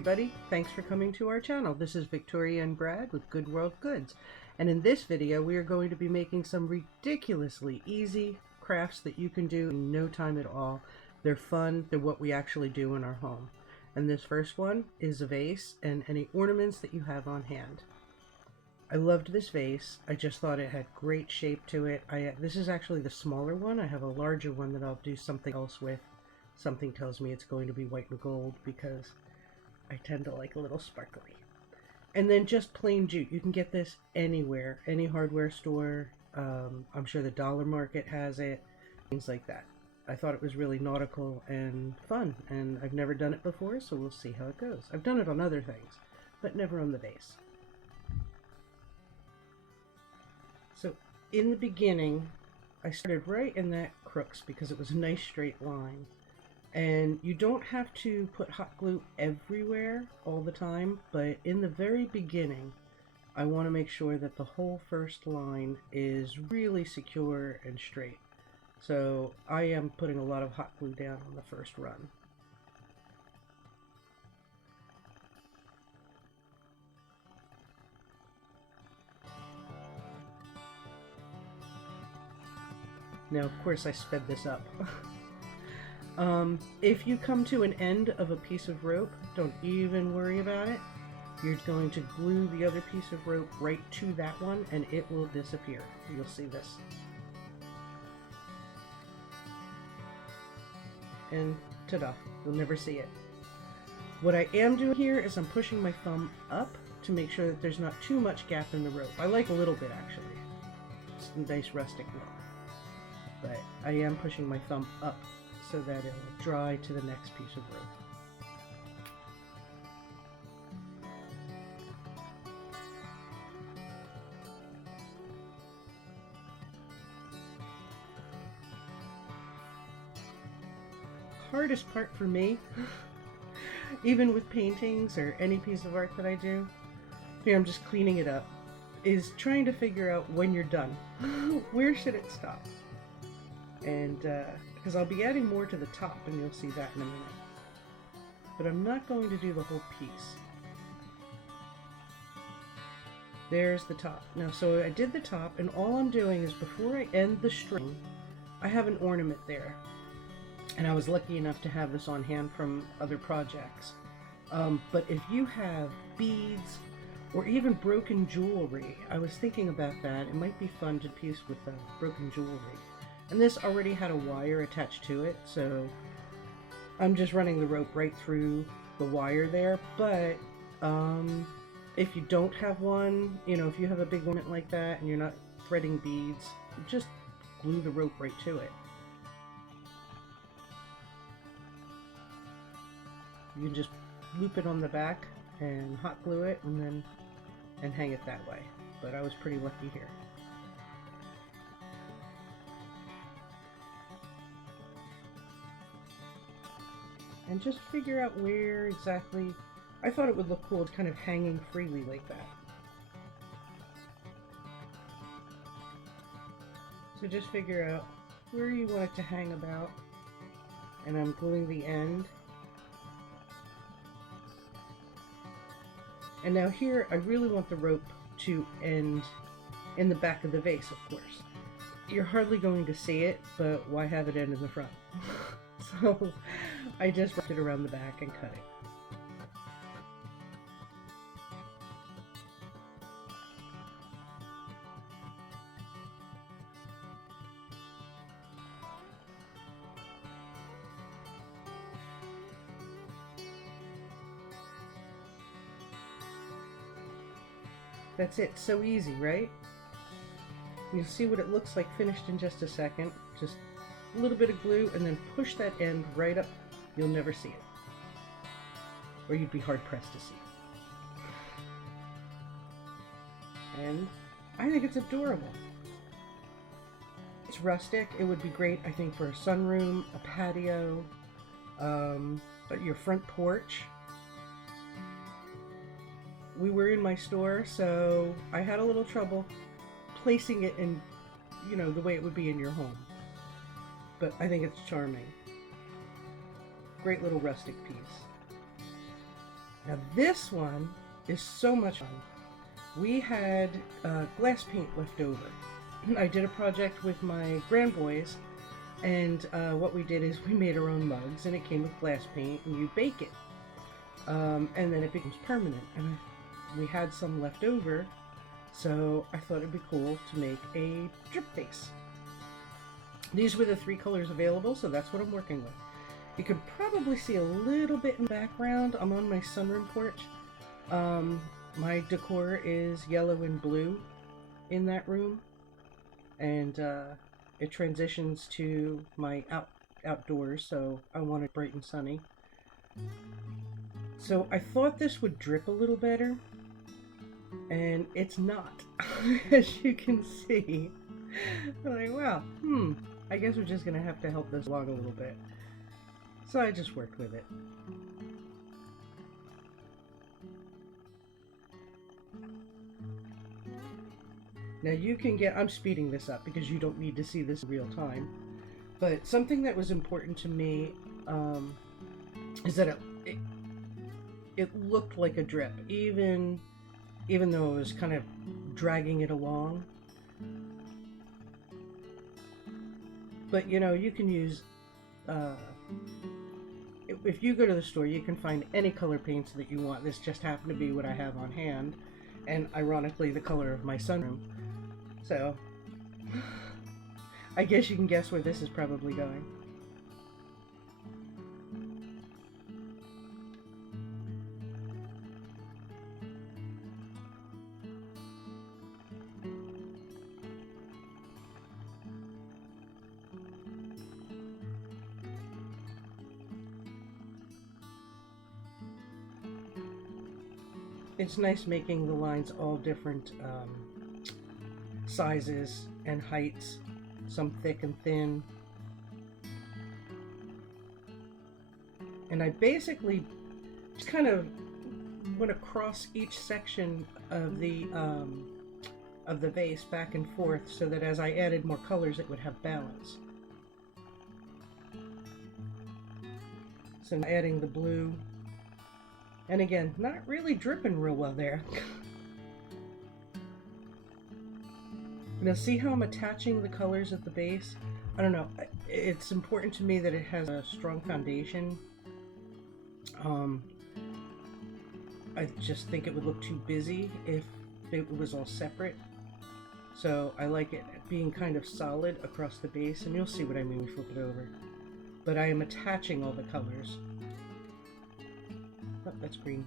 everybody, thanks for coming to our channel. This is Victoria and Brad with Good World Goods, and in this video we are going to be making some ridiculously easy crafts that you can do in no time at all. They're fun, they're what we actually do in our home. And this first one is a vase and any ornaments that you have on hand. I loved this vase. I just thought it had great shape to it. This is actually the smaller one. I have a larger one that I'll do something else with. Something tells me it's going to be white and gold because I tend to like a little sparkly. And then just plain jute. You can get this anywhere, any hardware store. I'm sure the dollar market has it, things like that. I thought it was really nautical and fun, and I've never done it before, so we'll see how it goes. I've done it on other things, but never on the vase. So in the beginning, I started right in that crux because it was a nice straight line. And you don't have to put hot glue everywhere all the time, but in the very beginning, I want to make sure that the whole first line is really secure and straight. So I am putting a lot of hot glue down on the first run. Now, of course, I sped this up. If you come to an end of a piece of rope, don't even worry about it. You're going to glue the other piece of rope right to that one and it will disappear. You'll see this. And ta-da, you'll never see it. What I am doing here is I'm pushing my thumb up to make sure that there's not too much gap in the rope. I like a little bit actually. It's a nice rustic look. But I am pushing my thumb up so that it will dry to the next piece of rope. Hardest part for me, even with paintings or any piece of art that I do, here I'm just cleaning it up, is trying to figure out when you're done. Where should it stop? And because I'll be adding more to the top and you'll see that in a minute. But I'm not going to do the whole piece. There's the top. Now, so I did the top, and all I'm doing is before I end the string, I have an ornament there. And I was lucky enough to have this on hand from other projects. But if you have beads or even broken jewelry, I was thinking about that. It might be fun to piece with broken jewelry. And this already had a wire attached to it, so I'm just running the rope right through the wire there. But if you don't have one, you know, if you have a big ornament like that and you're not threading beads, just glue the rope right to it. You can just loop it on the back and hot glue it and hang it that way. But I was pretty lucky here. And just figure out where exactly. I thought it would look cool kind of hanging freely like that. So just figure out where you want it to hang about. And I'm gluing the end. And now here, I really want the rope to end in the back of the vase, of course. You're hardly going to see it, but why have it end in the front? So I just wrapped it around the back and cut it. That's it. So easy, right? You'll see what it looks like finished in just a second. Just a little bit of glue and then push that end right up. You'll never see it. Or you'd be hard pressed to see it. And I think it's adorable. It's rustic. It would be great, I think, for a sunroom, a patio, your front porch. We were in my store, so I had a little trouble placing it in, you know, the way it would be in your home. But I think it's charming. Great little rustic piece. Now this one is so much fun. We had glass paint left over. I did a project with my grandboys, and what we did is we made our own mugs, and it came with glass paint, and you bake it. And then it becomes permanent. And we had some left over, so I thought it'd be cool to make a drip vase. These were the 3 colors available, so that's what I'm working with. You can probably see a little bit in the background. I'm on my sunroom porch. My decor is yellow and blue in that room, and it transitions to my outdoors, so I want it bright and sunny. So I thought this would drip a little better, and it's not. As you can see, I'm like, wow, I guess we're just gonna have to help this along a little bit. So I just worked with it. Now you can get, I'm speeding this up because you don't need to see this in real time, but something that was important to me is that it looked like a drip, even though it was kind of dragging it along. But you know, you can use, if you go to the store, you can find any color paints that you want. This just happened to be what I have on hand, and ironically the color of my sunroom. So, I guess you can guess where this is probably going. It's nice making the lines all different sizes and heights, some thick and thin. And I basically just kind of went across each section of the vase back and forth, so that as I added more colors it would have balance. So I'm adding the blue. And again, not really dripping real well there. Now see how I'm attaching the colors at the base? I don't know, it's important to me that it has a strong foundation. I just think it would look too busy if it was all separate. So I like it being kind of solid across the base, and you'll see what I mean when we flip it over. But I am attaching all the colors. Oh, that's green.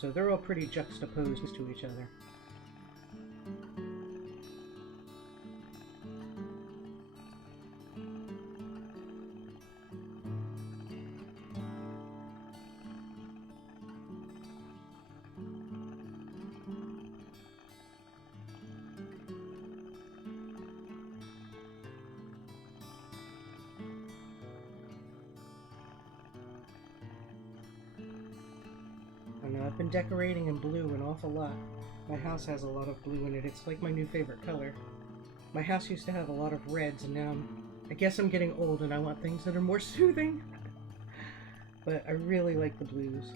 So they're all pretty juxtaposed to each other. I know I've been decorating in blue an awful lot. My house has a lot of blue in it. It's like my new favorite color. My house used to have a lot of reds, and now I guess I'm getting old and I want things that are more soothing. But I really like the blues.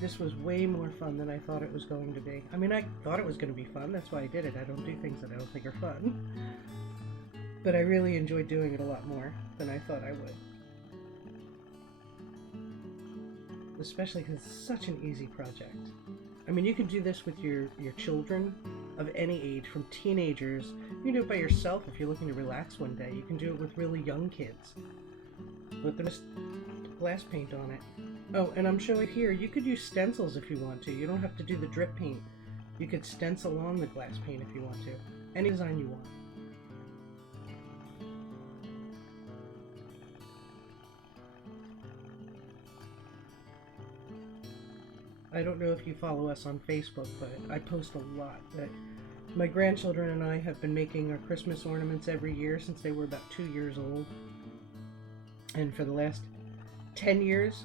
This was way more fun than I thought it was going to be. I mean, I thought it was going to be fun. That's why I did it. I don't do things that I don't think are fun. But I really enjoyed doing it a lot more than I thought I would. Especially because it's such an easy project. I mean, you can do this with your children of any age, from teenagers. You can do it by yourself if you're looking to relax one day. You can do it with really young kids. Put the glass paint on it. Oh, and I'm showing here, you could use stencils if you want to. You don't have to do the drip paint. You could stencil on the glass paint if you want to. Any design you want. I don't know if you follow us on Facebook, but I post a lot. That my grandchildren and I have been making our Christmas ornaments every year since they were about 2 years old. And for the last 10 years,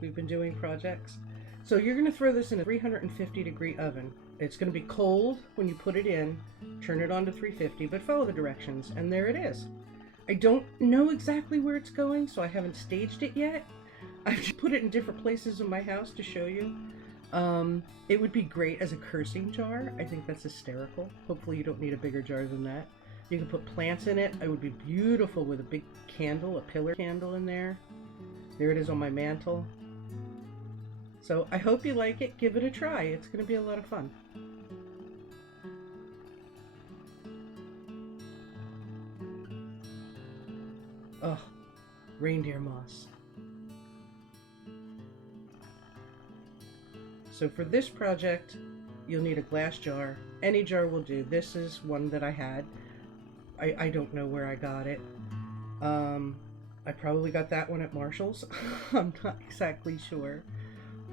we've been doing projects. So you're going to throw this in a 350-degree oven. It's going to be cold when you put it in. Turn it on to 350, but follow the directions, and there it is. I don't know exactly where it's going, so I haven't staged it yet. I've just put it in different places in my house to show you. It would be great as a cursing jar. I think that's hysterical. Hopefully you don't need a bigger jar than that. You can put plants in it. It would be beautiful with a big candle, a pillar candle in there. There it is on my mantle. So I hope you like it. Give it a try. It's going to be a lot of fun. Oh, reindeer moss. So for this project, you'll need a glass jar. Any jar will do. This is one that I had. I don't know where I got it. I probably got that one at Marshall's. I'm not exactly sure.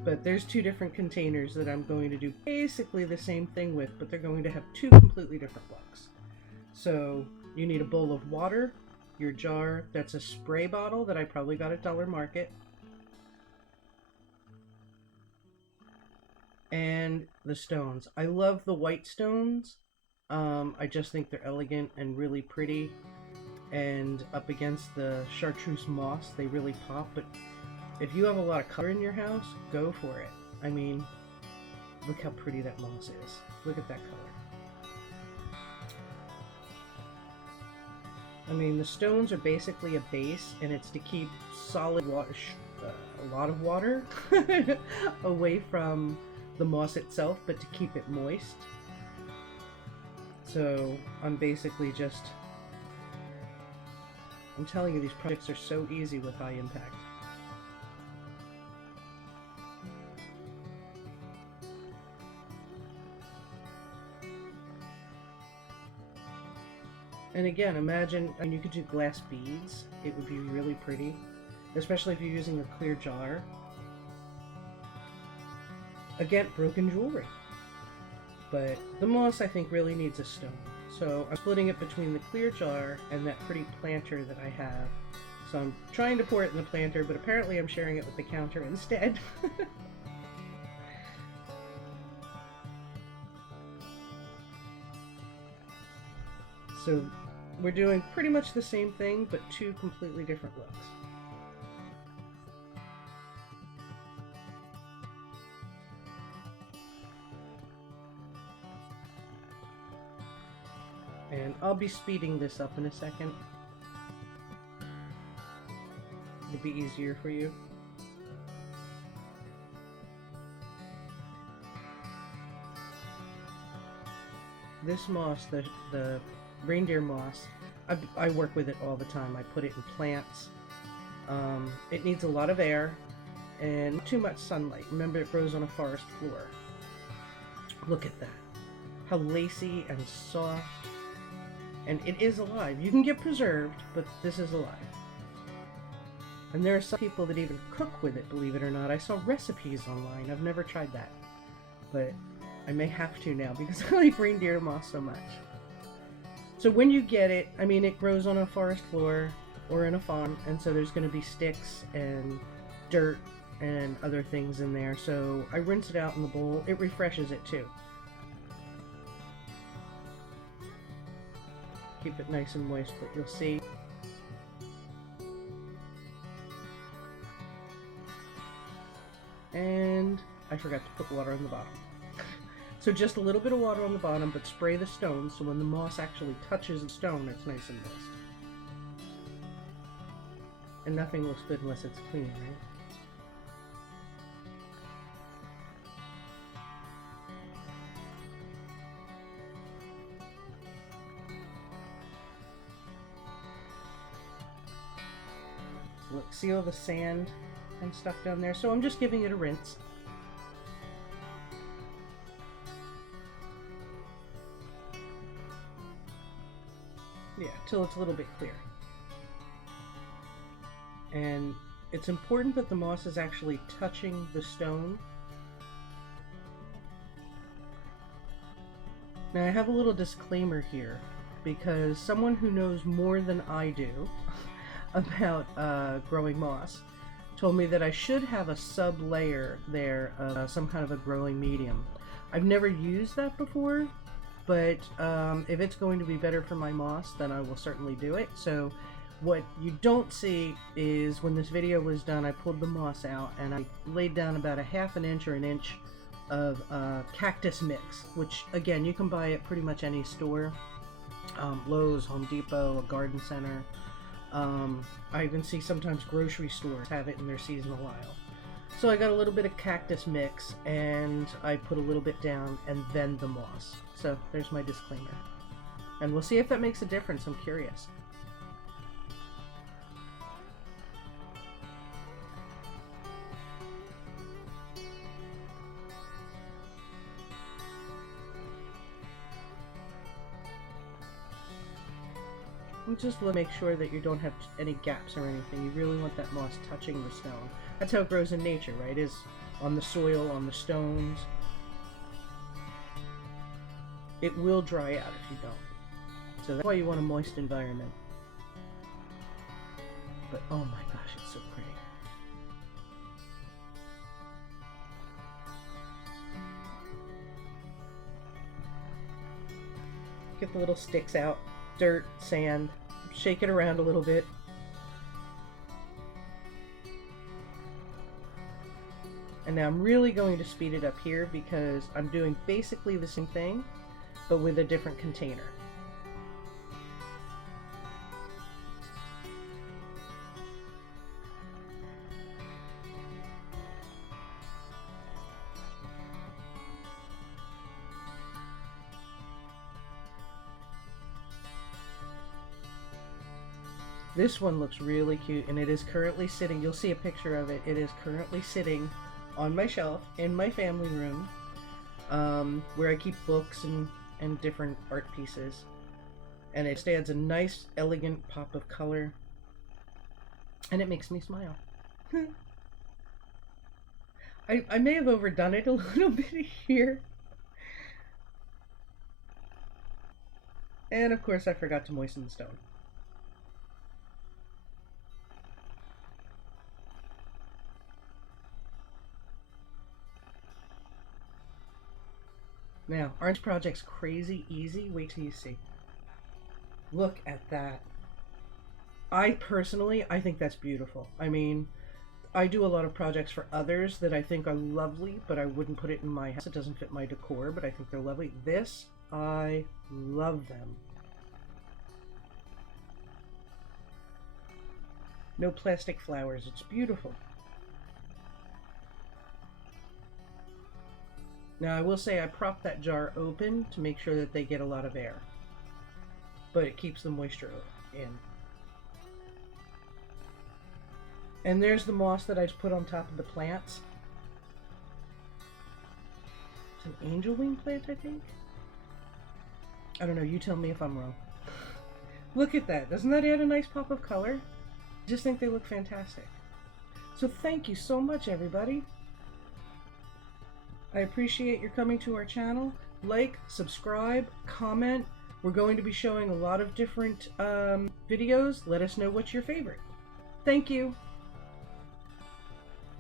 But there's two different containers that I'm going to do basically the same thing with, but they're going to have two completely different looks. So you need a bowl of water, your jar, that's a spray bottle that I probably got at Dollar Market, and the stones. I love the white stones. I just think they're elegant and really pretty, and up against the chartreuse moss they really pop. But if you have a lot of color in your house, go for it. I mean, look how pretty that moss is. Look at that color. I mean, the stones are basically a base, and it's to keep solid water, a lot of water away from the moss itself, but to keep it moist. So I'm basically just, I'm telling you, these projects are so easy with high impact. And again, imagine, I mean, you could do glass beads. It would be really pretty, especially if you're using a clear jar. Again, broken jewelry. But the moss, I think, really needs a stone. So I'm splitting it between the clear jar and that pretty planter that I have. So I'm trying to pour it in the planter, but apparently I'm sharing it with the counter instead. So we're doing pretty much the same thing, but two completely different looks. And I'll be speeding this up in a second. It'll be easier for you. This moss, the reindeer moss, I work with it all the time. I put it in plants. It needs a lot of air and too much sunlight. Remember, it grows on a forest floor. Look at that. How lacy and soft. And it is alive. You can get preserved, but this is alive. And there are some people that even cook with it, believe it or not. I saw recipes online. I've never tried that. But I may have to now because I like reindeer moss so much. So when you get it, I mean, it grows on a forest floor or in a farm, and so there's going to be sticks and dirt and other things in there. So I rinse it out in the bowl. It refreshes it too. Keep it nice and moist, but you'll see. And I forgot to put water on the bottom. So just a little bit of water on the bottom, but spray the stones so when the moss actually touches the stone, it's nice and moist. And nothing looks good unless it's clean, right? Look, see all the sand and stuff down there? So I'm just giving it a rinse. Yeah, till it's a little bit clear. And it's important that the moss is actually touching the stone Now I have a little disclaimer here, because someone who knows more than I do about growing moss told me that I should have a sub layer there of some kind of a growing medium. I've never used that before, but if it's going to be better for my moss, then I will certainly do it. So what you don't see is when this video was done, I pulled the moss out and I laid down about a ½ an inch or an inch of cactus mix, which again, you can buy at pretty much any store. Lowe's, Home Depot, a garden center. I even see sometimes grocery stores have it in their seasonal aisle. So I got a little bit of cactus mix and I put a little bit down and then the moss. So there's my disclaimer. And we'll see if that makes a difference. I'm curious. And just make sure that you don't have any gaps or anything. You really want that moss touching the stone. That's how it grows in nature, right? Is on the soil, on the stones. It will dry out if you don't. So that's why you want a moist environment. But oh my gosh, it's so pretty. Get the little sticks out. Dirt, sand, shake it around a little bit. And now I'm really going to speed it up here because I'm doing basically the same thing, but with a different container. This one looks really cute, and it is currently sitting, you'll see a picture of it, it is currently sitting on my shelf in my family room, where I keep books and different art pieces. And it adds a nice, elegant pop of color, and it makes me smile. I may have overdone it a little bit here. And of course I forgot to moisten the stone. Now, aren't these projects crazy easy? Wait till you see. Look at that. I think that's beautiful. I mean, I do a lot of projects for others that I think are lovely, but I wouldn't put it in my house. It doesn't fit my decor, but I think they're lovely. This, I love them. No plastic flowers. It's beautiful. Now I will say I prop that jar open to make sure that they get a lot of air, but it keeps the moisture in. And there's the moss that I just put on top of the plants. It's an angel wing plant, I think. I don't know, you tell me if I'm wrong. Look at that, doesn't that add a nice pop of color? I just think they look fantastic. So thank you so much, everybody. I appreciate your coming to our channel. Like, subscribe, comment. We're going to be showing a lot of different videos. Let us know what's your favorite. Thank you.